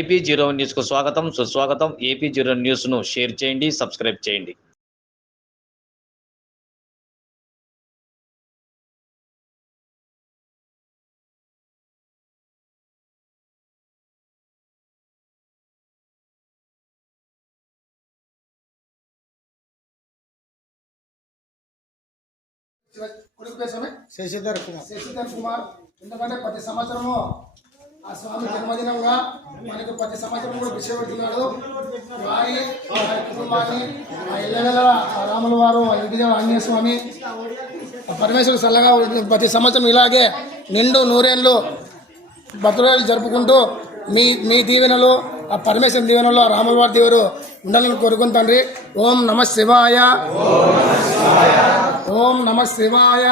AP zero news కు స్వాగతం సుస్వాగతం. ఏపీ జీరో న్యూస్ ను షేర్ చేయండి, సబ్స్క్రైబ్ చేయండి. శశిధర్ కుమార్ ఎందుకంటే ప్రతి సంవత్సరము ఆ స్వామి జన్మదినంగా మనకి ప్రతి సంవత్సరం కూడా భిక్ష పెడుతున్నాడు. వారి కుటుంబాన్ని ఆ ఇళ్ళగల రాముల వారు ఇంటి ఆంజనేయ స్వామి పరమేశ్వరు చల్లగా ప్రతి సంవత్సరం ఇలాగే నిండు నూరేళ్ళు బతురాలు జరుపుకుంటూ మీ దీవెనలు ఆ పరమేశ్వరం దీవెనలో రాముల వారి దేవుడు ఉండాలని కోరుకుని తండ్రి. ఓం నమ శివాయ, ఓం నమ శివాయ,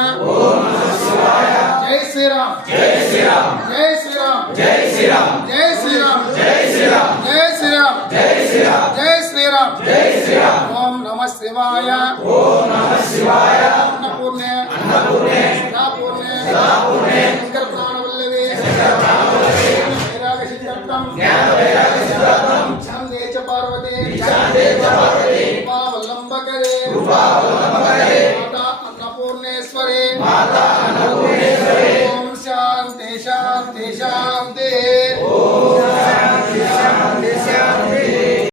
జై శ్రీరామ్, జై శ్రీరామ్, జై శ్రీరామ్, జై శ్రీరామ్, జై శ్రీరామ్, జై శ్రీరామ్, జై శ్రీరామ్, జై శ్రీరామ్, జై శ్రీరామ్, జై శ్రీరామ్. ఓం నమ శివాయ, ఓం నమ శివాయ, అన్నపూర్ణే, అన్నపూర్ణే, సదాపూర్ణే, సదాపూర్ణే, శంకర ప్రాణవల్లవే, శంకర ప్రాణవల్లవే, వైరాగ సిద్ధార్థం, జ్ఞాన వైరాగ సిద్ధార్థం, ఛందే చ పార్వతే, ఛందే చ పార్వతే, కృపావలంబకరే, కృపావలంబకరే, మాతా అన్నపూర్ణేశ్వరే, మాతా